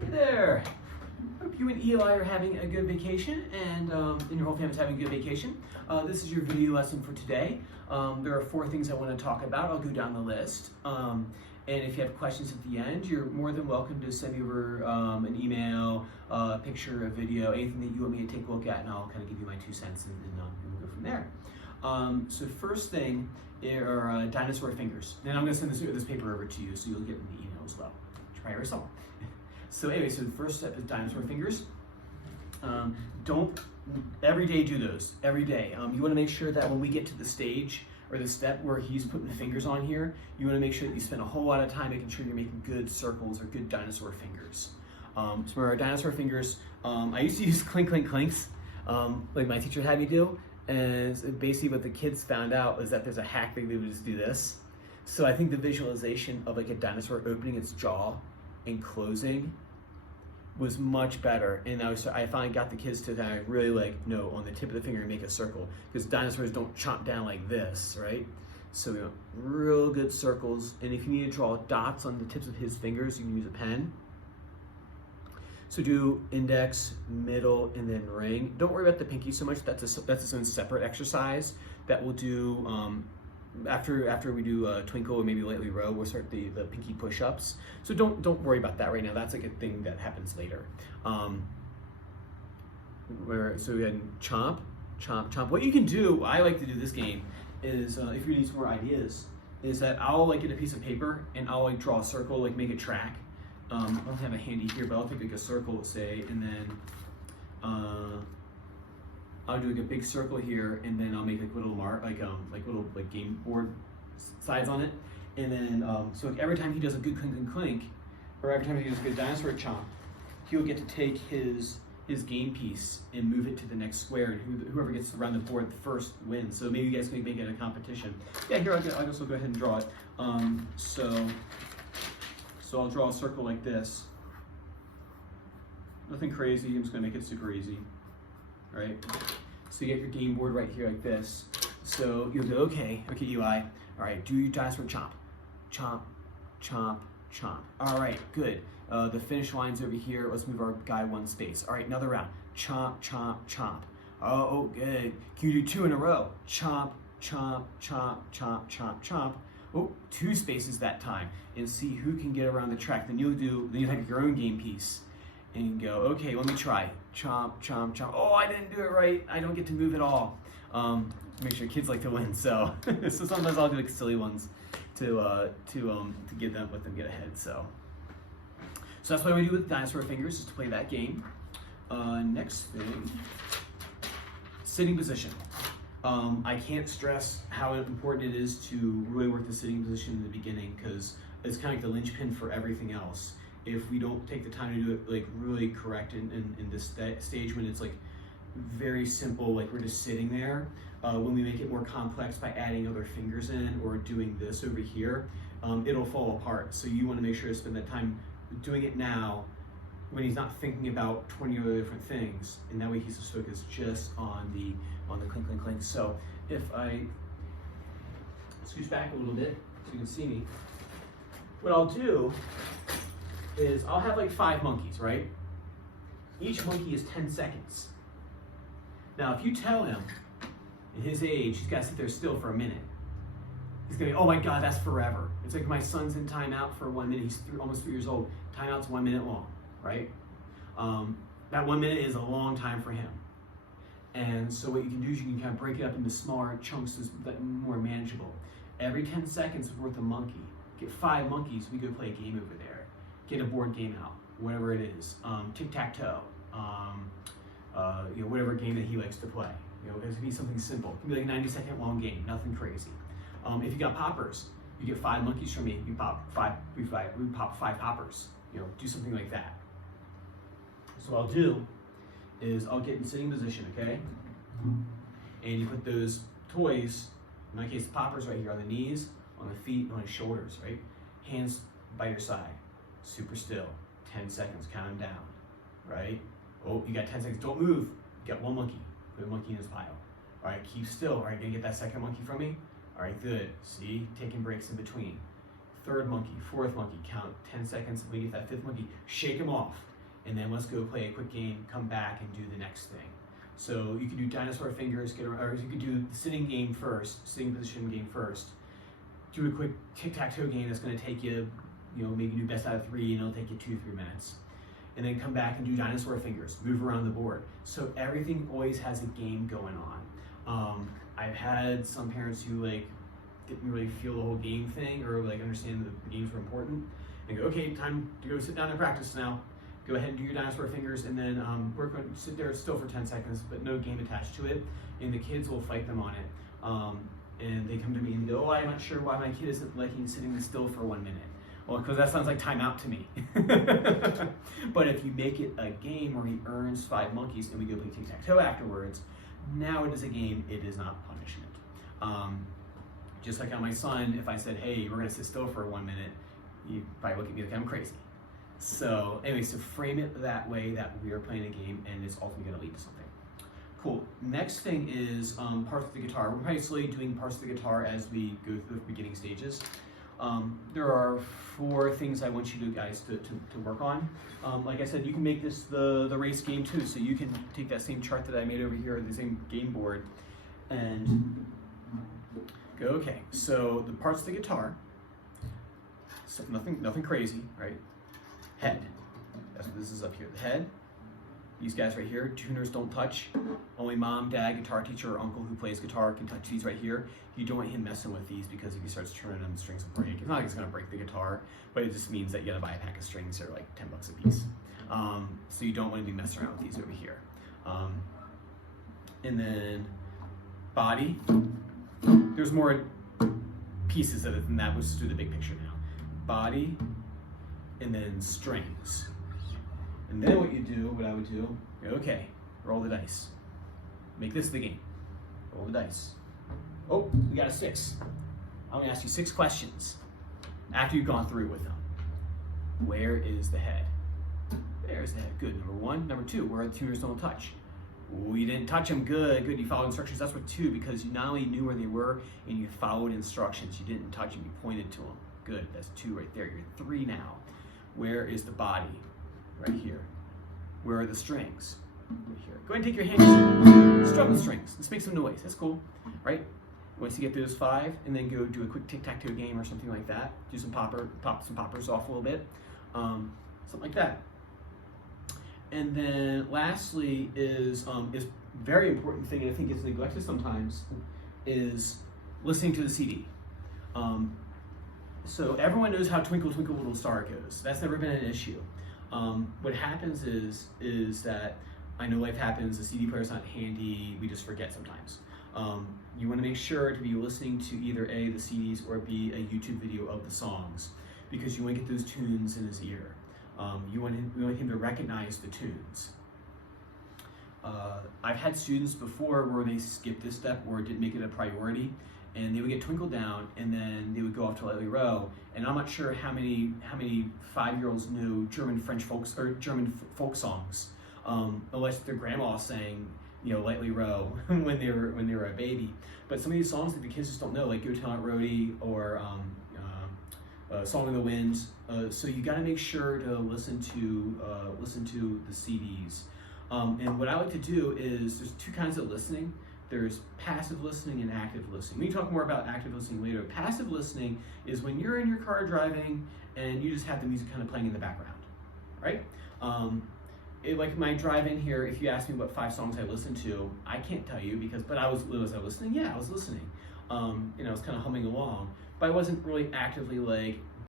Hey there. Hope you and Eli are having a good vacation and your whole family's having a good vacation. This is your video lesson for today. There are 4 things I want to talk about. I'll go down the list. And if you have questions at the end, you're more than welcome to send me over an email, a picture, a video, anything that you want me to take a look at, and I'll kind of give you my 2 cents and we'll go from there. So first thing are Dinosaur Fingers. And I'm going to send this paper over to you so you'll get in the email as well. Try your song. So anyway, so the first step is Dinosaur Fingers. Don't every day do those, every day. You want to make sure that when we get to the stage or the step where he's putting the fingers on here, you want to make sure that you spend a whole lot of time making sure you're making good circles or good dinosaur fingers. So for our dinosaur fingers, I used to use clink, clink, clinks, like my teacher had me do. And basically what the kids found out was that there's a hack they would just do this. So I think the visualization of like a dinosaur opening its jaw and closing was much better, and I finally got the kids to kind of really on the tip of the finger make a circle, because dinosaurs don't chomp down like this, right? So we want real good circles, and if you need to draw dots on the tips of his fingers, you can use a pen. So do index, middle, and then ring. Don't worry about the pinky so much. That's its own separate exercise that we'll do after we do twinkle and maybe lightly row. We'll start the pinky push-ups. So don't worry about that right now. That's like a thing that happens later. So we had chomp, chomp, chomp. What you can do, I like to do this game, is if you need some more ideas, is that I'll get a piece of paper and I'll draw a circle, make a track. I don't have a handy here, but I'll take a circle, say, and then I'll do a big circle here, and then I'll make little little game board sides on it, and then so every time he does a good clink and clink, or every time he does a good dinosaur chomp, he'll get to take his game piece and move it to the next square, and whoever gets around the board first wins. So maybe you guys can make it a competition. Yeah, here I'll just go ahead and draw it. So I'll draw a circle like this. Nothing crazy. I'm just gonna make it super easy. Right? So you get your game board right here like this. So you'll go, okay, Eli. All right, do your dinosaur chomp. Chomp, chomp, chomp. All right, good. The finish line's over here. Let's move our guy 1 space. All right, another round. Chomp, chomp, chomp. Oh, good. Can you do 2 in a row? Chomp, chomp, chomp, chomp, chomp, chomp. Oh, 2 spaces that time. And see who can get around the track. Then you'll have your own game piece. And you go, okay, let me try. Chomp, chomp, chomp. Oh, I didn't do it right. I don't get to move at all. Make sure kids like to win, so so sometimes I'll do silly ones to let them get ahead. So that's what we do with Dinosaur Fingers, is to play that game. Next thing, sitting position. I can't stress how important it is to really work the sitting position in the beginning, because it's kind of like the linchpin for everything else. If we don't take the time to do it really correct in this stage when it's very simple, we're just sitting there, when we make it more complex by adding other fingers in or doing this over here, it'll fall apart. So you want to make sure to spend that time doing it now when he's not thinking about 20 other different things, and that way he's just focused just on the clink, clink, clink. So if I scooch back a little bit so you can see me, what I'll do is I'll have 5 monkeys, right? Each monkey is 10 seconds. Now, if you tell him, at his age, he's got to sit there still for a minute, he's going to be, oh my God, that's forever. It's like my son's in timeout for 1 minute. He's almost 3 years old. Timeout's 1 minute long, right? That 1 minute is a long time for him. And so what you can do is you can kind of break it up into smaller chunks that are more manageable. Every 10 seconds is worth a monkey. Get 5 monkeys, we go play a game over there. Get a board game out, whatever it is. Tic-tac-toe, whatever game that he likes to play. It can be something simple. It can be a 90-second long game, nothing crazy. If you got poppers, you get 5 monkeys from me. You pop 5. We pop 5 poppers. Do something like that. So what I'll do is I'll get in sitting position, okay? And you put those toys, in my case, the poppers right here on the knees, on the feet, on the shoulders, right? Hands by your side. Super still. 10 seconds. Count them down. Right? Oh, you got 10 seconds. Don't move. You got 1 monkey. Put a monkey in his pile. All right, keep still. All right, gonna get that second monkey from me? All right, good. See? Taking breaks in between. third monkey, fourth monkey, count 10 seconds. When you get that fifth monkey, shake them off. And then let's go play a quick game, come back and do the next thing. So you can do Dinosaur Fingers, or you can do the sitting game first, sitting position game first. Do a quick tic-tac-toe game that's going to take you, maybe do best out of 3, and it'll take you 2-3 minutes. And then come back and do Dinosaur Fingers, move around the board. So everything always has a game going on. I've had some parents who didn't really feel the whole game thing, or understand that the games were important, and go, okay, time to go sit down and practice now. Go ahead and do your Dinosaur Fingers, and then we're going to sit there still for 10 seconds, but no game attached to it, and the kids will fight them on it. And they come to me and go, oh, I'm not sure why my kid isn't liking sitting still for 1 minute. Well, because that sounds like timeout to me. But if you make it a game where he earns 5 monkeys and we go play tic-tac-toe afterwards, now it is a game, it is not punishment. Just like on my son, if I said, hey, we're gonna sit still for 1 minute, you probably look at me like I'm crazy. So anyway, so frame it that way, that we are playing a game and it's ultimately gonna lead to something. Cool. Next thing is parts of the guitar. We're probably slowly doing parts of the guitar as we go through the beginning stages. There are 4 things I want you guys to work on. Like I said, you can make this the race game too, so you can take that same chart that I made over here, the same game board, and go, okay, so the parts of the guitar, so nothing crazy, right? Head, that's what this is up here, the head. These guys right here, tuners don't touch. Only mom, dad, guitar teacher, or uncle who plays guitar can touch these right here. You don't want him messing with these because if he starts turning them, the strings will break. It's not like it's gonna break the guitar, but it just means that you gotta buy a pack of strings that are like 10 bucks a piece. So you don't wanna be messing around with these over here. And then body. There's more pieces of it than that, which is through the big picture now. Body, and then strings. And then what I would do, okay, roll the dice. Make this the game. Roll the dice. Oh, we got a 6. I'm gonna ask you 6 questions after you've gone through with them. Where is the head? There's the head, good, number 1. Number 2, where the tuners don't touch. We didn't touch them, good, you followed instructions. That's what 2, because you not only knew where they were and you followed instructions, you didn't touch them, you pointed to them. Good, that's 2 right there, you're 3 now. Where is the body? Right here. Where are the strings? Right here. Go ahead and take your hand, strum the strings. Let's make some noise. That's cool, right? Once you get those 5, and then go do a quick tic-tac-toe game or something like that. Do some pop some poppers off a little bit, something like that. And then lastly is very important thing, and I think it's neglected sometimes, is listening to the CD. So everyone knows how Twinkle Twinkle Little Star goes. That's never been an issue. What happens is that, I know life happens, the CD player's not handy, we just forget sometimes. You want to make sure to be listening to either A, the CDs, or B, a YouTube video of the songs, because you want to get those tunes in his ear. You want him to recognize the tunes. I've had students before where they skipped this step or didn't make it a priority, and they would get Twinkle Down, and then they would go off to Lightly Row. And I'm not sure how many 5-year-olds know German folk songs, unless their grandma sang, Lightly Row when they were a baby. But some of these songs that the kids just don't know, like Go Tell Aunt Rhody or Song in the Wind. So you got to make sure to listen to the CDs. And what I like to do is, there's 2 kinds of listening. There's passive listening and active listening. We can talk more about active listening later. Passive listening is when you're in your car driving and you just have the music kind of playing in the background, right? Like my drive-in here, if you ask me what 5 songs I listened to, I can't tell you but was I listening? Yeah, I was listening. I was kind of humming along, but I wasn't really actively